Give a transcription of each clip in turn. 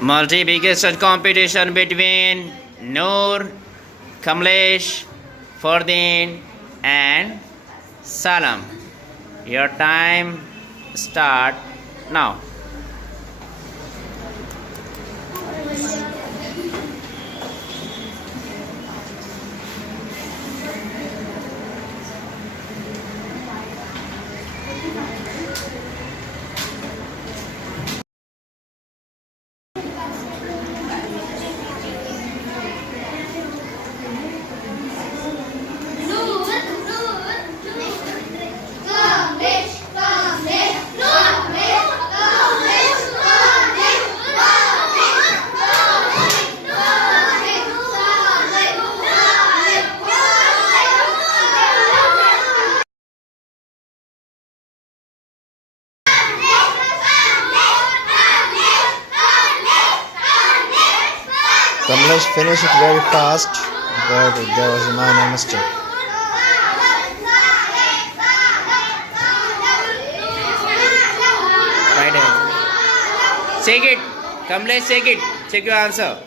Multiplication competition between Noor, Kamlesh, Fardeen and Salam. Your time start now. Kamlesh finished it very fast, but there was a minor mistake. Right hand. Check it. Kamlesh, check it. Check your answer.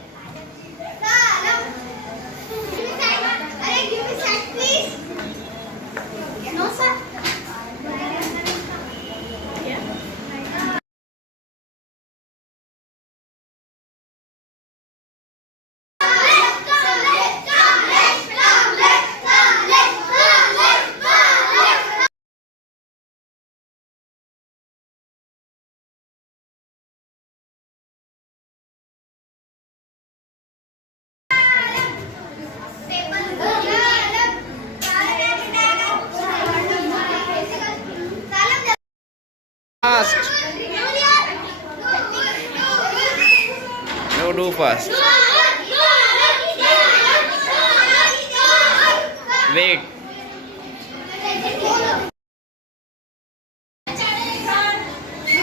Fast. No, do fast. Wait.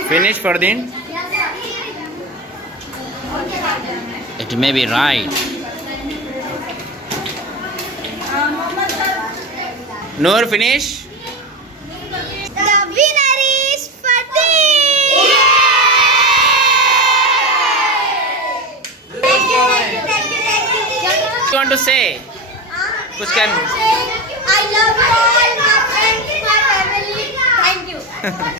Finish, Fardeen. It may be right. Noor, finish. The winner is Fardeen! Thank you. What do you want to say? Kuch can. I love you all, my friends, my family. Thank you.